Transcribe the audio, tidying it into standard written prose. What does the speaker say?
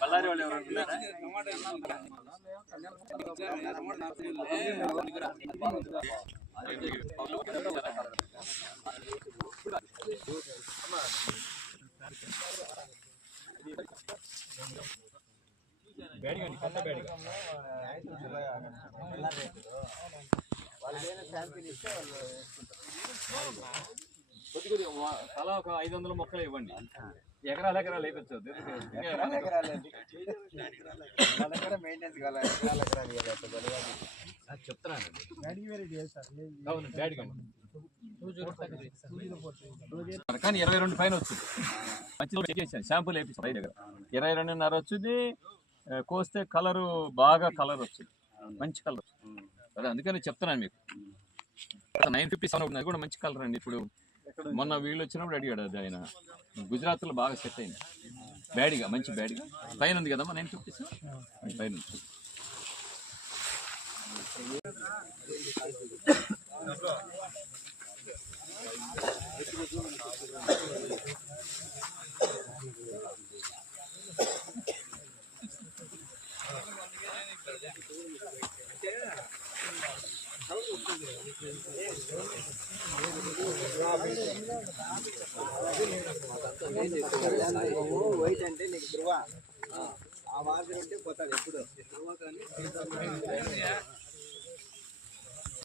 బళ్ళారి వాళ్ళు ఎవరు తలా ఒక 500 మొక్కలు ఇవ్వండి. ఎకరాలు ఎకరాలు వేయచ్చు చెప్తున్నానండి. కానీ 22 పైన వచ్చింది. మంచి షాంపూలు వేయించాం దగ్గర 22.5 వచ్చింది. కోస్తే కలరు బాగా కలర్ వచ్చింది, మంచి కలర్ వచ్చింది. అదే అందుకని చెప్తున్నాను మీకు. 957 కూడా మంచి కలర్ అండి. ఇప్పుడు మొన్న వీళ్ళు వచ్చినప్పుడు అడిగాడు, అది ఆయన గుజరాత్లో బాగా సెట్ అయింది. బ్యాడ్గా మంచి బ్యాడ్గా పైన ఉంది కదమ్మా 950 పైన ఉంది. వైట్ అంటే నీకు ధృవ ఆ మార్గం అంటే పోతాడు ఎప్పుడు ధృవ కానీ